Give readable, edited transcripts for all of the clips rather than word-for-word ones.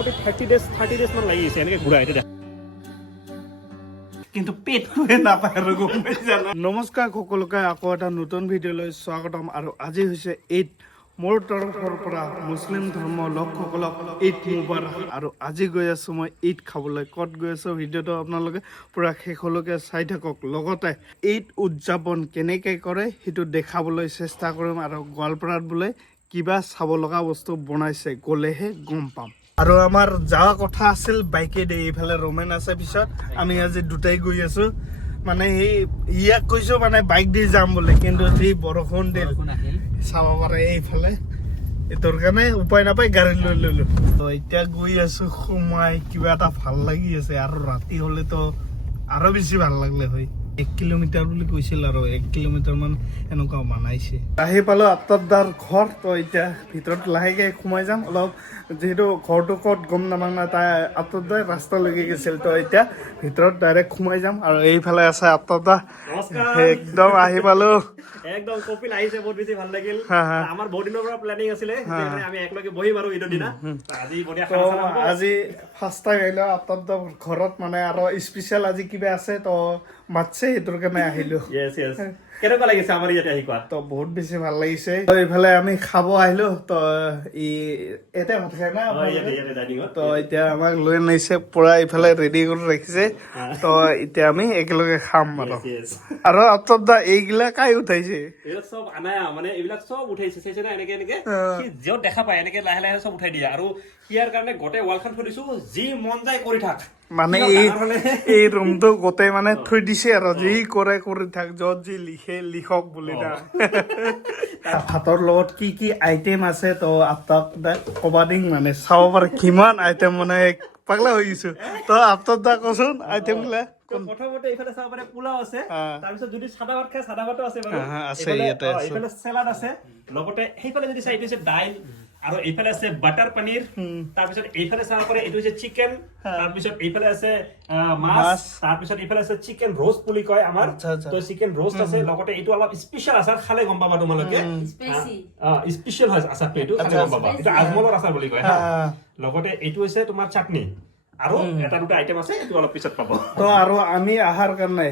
মোটামুটি 30 days মান লাগি গৈছে এনেকৈ ঘূৰাই এতিয়া কিন্তু পেটটোৱে নাপায় আৰু গম পাইছা না। নমস্কাৰ সকলোকে আকৌ এটা নতুন ভিডিঅ'লৈ স্বাগতম। আৰু আজি হৈছে ঈদ। মোৰ তৰফৰ পৰা মুছলিম ধৰ্মৰ লোকসকলক ঈদ মুবাৰক। আৰু আজি গৈ আছোঁ মই ঈদ খাবলৈ। ক'ত গৈ আছোঁ ভিডিঅ'টো আপোনালোকে পূৰা শেষলৈকে চাই থাকক। লগতে ঈদ উদযাপন কেনেকৈ কৰে সেইটো দেখাবলৈ চেষ্টা কৰিম। আৰু গোৱালপাৰাত বোলে কিবা চাব লগা বস্তু বনাইছে, গ'লেহে গম পাম। আৰু আমাৰ যোৱা কথা আছিল বাইকেদি, এইফালে ৰোমেন আছে পিছত। আমি আজি দুটাই গৈ আছো, মানে সেই ইয়াক কৈছো মানে বাইক দি যাম বুলি, কিন্তু যি বৰষুণ দিল চাব পাৰে এইফালে, এইটোৰ কাৰণে উপায় নাপাই গাড়ী লৈ ললো। তো এতিয়া গৈ আছো সোমাই, কিবা এটা ভাল লাগি আছে। আৰু ৰাতি হলেতো আৰু বেছি ভাল লাগলে হয়। 1 কিলোমিটাৰ বুলি কৈছিল, আৰু 1 কিলোমিটাৰ মান এনেকুৱা বনাইছে। আহি পালো আত্তাদাৰ ঘৰ। তো এতিয়া ভিতৰত লাহেকে সোমাই যাম। অলপ যিহেতু ঘৰটো ক'ত গম নাপাওঁ না, তাই আত্তাদাই ৰাস্তা লৈকে গৈছিল। তো এতিয়া ভিতৰত ডাইৰেক্ট সোমাই যাম। আৰু এইফালে আছে আত্তাদা। একদম আহি পালো। একদম কপিল আহিছে, বহুত বেছি ভাল লাগিল। আমাৰ বহুত দিনৰ পৰা প্লেনিং আছিলে যে মানে আমি একেলগে বহিম আৰু ঈদৰ দিনা। আজি বঢ়িয়া খানা খানা হ'ব। আজি ফাৰ্ষ্ট টাইম আহিলো আত্তাদাৰ ঘৰত, মানে আৰু স্পেচিয়েল আজি কিবা আছে তো মাতছে, সেইটোৰ কাৰণে আহিলো। কেনেকুৱা লাগিছে আমাৰ ইয়াতে আহি কোৱা? তো বহুত বেছি ভাল লাগিছে। তো এইফালে আমি খাব আহিলো। তো ইয়াতে ভাত খাই না, তো এতিয়া আমাক লৈ আনিছে পুৰা, এইফালে ৰেডি কৰি ৰাখিছে। তো এতিয়া আমি একেলগে খাম আৰু আত্তাদা এইগিলা কাই উঠাইছে? এইবিলাক চব আনাই মানে এইবিলাক চব উঠাইছে, চাইছে না এনেকে এনেকে সি য'ত দেখা পায় এনেকে লাহে লাহে চব উঠাই দিয়ে। আৰু ইয়াৰ কাৰণে গোটেই ৱালখন থৈ দিছো, যি মন যায় কৰি থাক। মানে এই ৰুমটো গোটেই মানে থৈ দিছে আৰু যি কৰে কৰি থাক, য'ত যি লিখে লিখক বুলি না। ভাতৰ লগত কি কি আইটেম আছে তো আত্তাদা কবা দিম, মানে চাব পাৰে কিমান আইটেম, মানে পাগলা হৈ গৈছো। তো আত্তাদা কচোন আইটেম গিলা। প্ৰথমতে এইফালে চাব পাৰে পোলাও আছে, তাৰপিছত যদি সাদা ভাত খায় সাদা ভাতো আছে বাৰু, আছে ইয়াতে আছে। এইফালে চালাড আছে, লগতে সেইফালে যদি চাই এইটো হৈছে দাইল, আৰু এইফালে আছে বাটাৰ পনীৰ, তাৰপিছত এইফালে চাব পাৰে এইটো হৈছে চিকেন, তাৰপিছত এইফালে আছে মাছ, তাৰপিছত এইফালে আছে চিকেন ৰোষ্ট বুলি কয় আমাৰ, তো চিকেন ৰোষ্ট আছে। লগতে এইটো অলপ স্পেচিয়েল আচাৰ, খালে গম পাবা তোমালোকে। স্পেচিয়েল হয় আচাৰটো, এইটো খালে গম পাবা, এইটো আজমলৰ আচাৰ বুলি কয়। লগতে এইটো হৈছে তোমাৰ চাটনি, আৰু এটা দুটা আইটেম আছে, এইটো অলপ পিছত পাব। তো আৰু আমি আহাৰ কাৰণে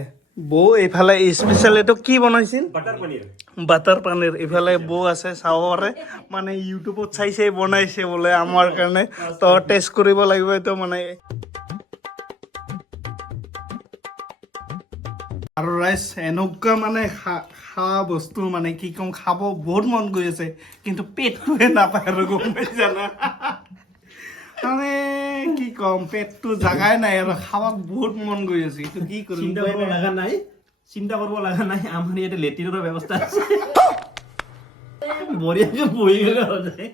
বৌ এইফালে স্পেচিয়েল এইটো কি বনাইছিল? বাটাৰ পনীৰ। এইফালে বৌ আছে, চাব পাৰে, মানে ইউটিউবত চাইছে বনাইছে বোলে আমাৰ কাৰণে। তো টেষ্ট কৰিব লাগিব এইটো মানে। আৰু ৰাইচ এনেকুৱা মানে খোৱা বস্তু, মানে কি কম, খাব বহুত মন গৈ আছে, কিন্তু পেটটোৱে নাপায় আৰু গম পাইছা না। মানে কি কম, পেটটো জাগাই নাই আৰু খাব বহুত মন গৈ আছে। এইটো কি কৰিম, চিন্তা কৰিব লগা নাই, আমাৰ ইয়াতে লেট্ৰিনৰ ব্যৱস্থা আছে। বঢ়িয়াকে বহি গ'লে হৈ যায়।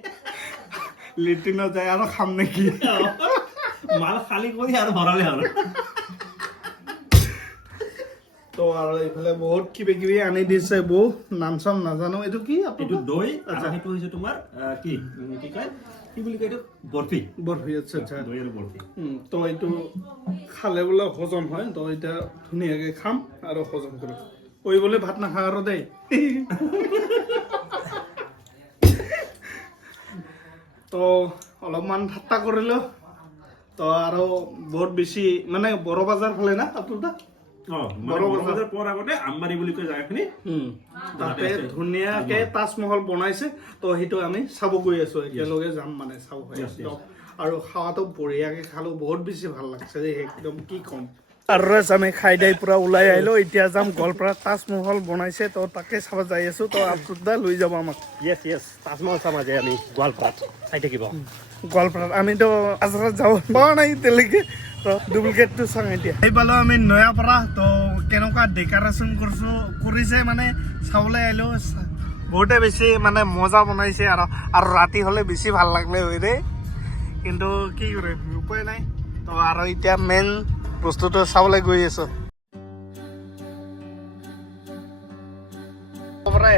লেট্ৰিনত যায় আৰু খাম নেকি? মাল খালী কৰি আৰু ভৰালে হ'ল। তো আৰু এইফালে বহুত কিবা কিবি আনি দিছে বৌ, নাম চাম নাজানো। এইটো কি? এইটো দৈ, আচ্ছা, সেইটো হৈছে তোমাৰ কি কয়, কি বুলি কয় এইটো, বৰফি। আচ্ছা আচ্ছা, দৈ আৰু বৰফি। তো এইটো খালে বোলে হজম হয়। তো এতিয়া ধুনীয়াকে খাম আৰু হজম কৰিম। কৈ বোলে ভাত নাখাওঁ আৰু দেই। তো অলপমান ঠাট্টা কৰিলো। তো আৰু বহুত বেছি মানে বড় বজাৰ ফালে না আতুলদা, বড়বাজাৰ পোৱাৰ আগতে আমবাৰী বুলি কয় জাগাখিনি, তাতে ধুনীয়াকে তাজমহল বনাইছে। তো সেইটো আমি চাব গৈ আছো, একেলগে যাম মানে চাব গৈ আছো। আৰু খাৱাটো বঢ়িয়াকে খালো, বহুত বেছি ভাল লাগছে একদম, কি কম। আৰু আমি খাই দাই পুৰা ওলাই আহিলো। এতিয়া যাম গোৱালপাৰাত তাজমহল বনাইছে, তো তাকে চাব যাই আছো। তো আতুলদা লৈ যাব আমাক। তাজমহল চাম আজি আমি গোৱালপাৰাত, চাই থাকিব। গোৱালপাৰাত আমিতো আজৰাত যাব পৰা নাই এতিয়ালৈকে, তো ডুপ্লিকেটটো চাম এতিয়া। আহি পালো আমি নয়াপাৰা। তো কেনেকুৱা ডেক'ৰেশ্যন কৰিছে মানে চাবলৈ আহিলো। বহুতে বেছি মানে মজা বনাইছে, আৰু ৰাতি হ'লে বেছি ভাল লাগিলে হয় দেই, কিন্তু কি কৰিম উপায় নাই। তো আৰু এতিয়া মেইন বস্তুটো চাবলৈ গৈ আছো।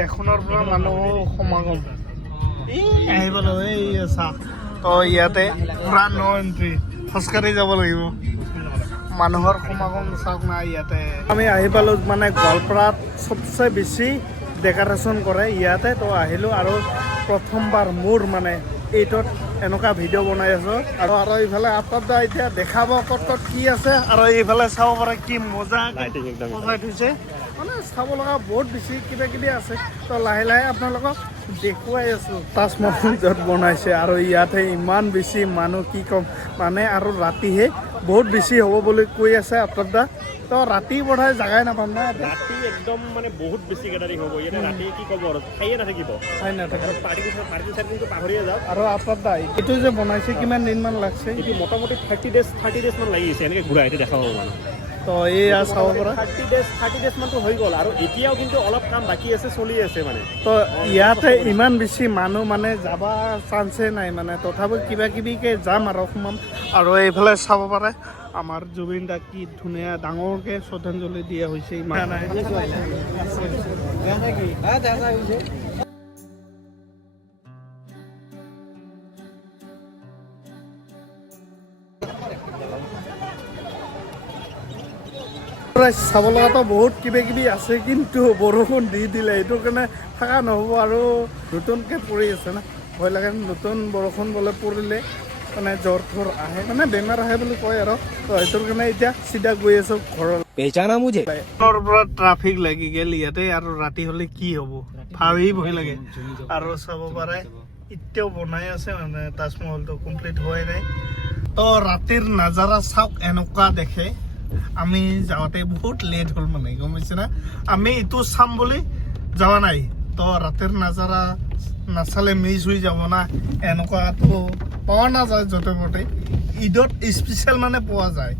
এখনৰ পৰা মানুহ সমাগম আহি পালো, এই চাহ। তো ইয়াতে পুৰা ন এণ্ট্ৰি, খোজকাঢ়ি যাব লাগিব। মানুহৰ সমাগম চাওক না ইয়াতে। আমি আহি পালো, মানে গোৱালপাৰাত চবচে বেছি ডেক'ৰেশ্যন কৰে ইয়াতে। তো আহিলো, আৰু প্ৰথমবাৰ মোৰ মানে 8ত এনেকুৱা ভিডিঅ' বনাই আছোঁ আৰু এইফালে আফতাব দা এতিয়া দেখাব ক'ত কি আছে আৰু এইফালে চাব পাৰে কি মজা সজাই থৈছে মানে চাব লগা বহুত বেছি কিবা কিবি আছে তো লাহে লাহে আপোনালোকক দেখুৱাই আছোঁ তাজমহল য'ত বনাইছে আৰু ইয়াতে ইমান বেছি মানুহ কি ক'ম মানে আৰু ৰাতিহে বহুত বেছি হ'ব বুলি কৈ আছে আফতাব দা তো ৰাতি বঢ়াই জাগাই নাপাম না ৰাতি একদম মানে বহুত বেছি গেদাৰিং হ'ব ইয়াতে ৰাতি কি ক'ব আৰু খায়ে নাথাকিব খাই নাথাকে পাৰ্টি চাৰ্টিটো পাহৰিয়ে যাওক আৰু আফতাব দা এইটো যে বনাইছে কিমান দিনমান লাগছে এইটো মোটামুটি 30 ডেজ মান লাগি গৈছে এনেকৈ ঘূৰাই এইটো দেখাব মানে তো এইয়া চাব পৰা 30 ডেজ মানটো হৈ গ'ল আৰু এতিয়াও কিন্তু অলপ কাম বাকী আছে চলি আছে মানে তো ইয়াতে ইমান বেছি মানুহ মানে যাব চান্সে নাই মানে তথাপি কিবা কিবিকে যাম আৰু সোমাম আৰু এইফালে চাব পাৰে আমাৰ জুবিন দাক কি ধুনীয়া ডাঙৰকে শ্ৰদ্ধাঞ্জলি দিয়া হৈছে ইমান চাব লগাতো বহুত কিবা কিবি আছে কিন্তু বৰষুণ দি দিলে এইটো কাৰণে থকা নহ'ব আৰু নতুনকৈ পৰি আছে না ভয় লাগে নতুন বৰষুণ বোলে পৰিলে মানে জ্বৰ থৰ আহে মানে বেমাৰ আহে বুলি কয় আৰু তো সেইটোৰ কাৰণে এতিয়া চিধা গৈ আছো ঘৰৰ পৰা ট্ৰাফিক লাগি গ'ল ইয়াতে আৰু ৰাতি হ'লে কি হ'ব ভাবি ভয় লাগে আৰু চাব পাৰে এতিয়াও বনাই আছে মানে তাজমহলটো কমপ্লিট হোৱাই নাই তো ৰাতিৰ নাজাৰা চাওক এনেকুৱা দেখে আমি যাওঁতে বহুত লেট হ'ল মানে গম পাইছে না আমি এইটো চাম বুলি যোৱা নাই তো ৰাতিৰ নাজাৰা নাচালে মিছ হৈ যাব না এনেকুৱাটো পোৱা নাযায় য'তে ত'তে ঈদত স্পেচিয়েল মানে পোৱা যায়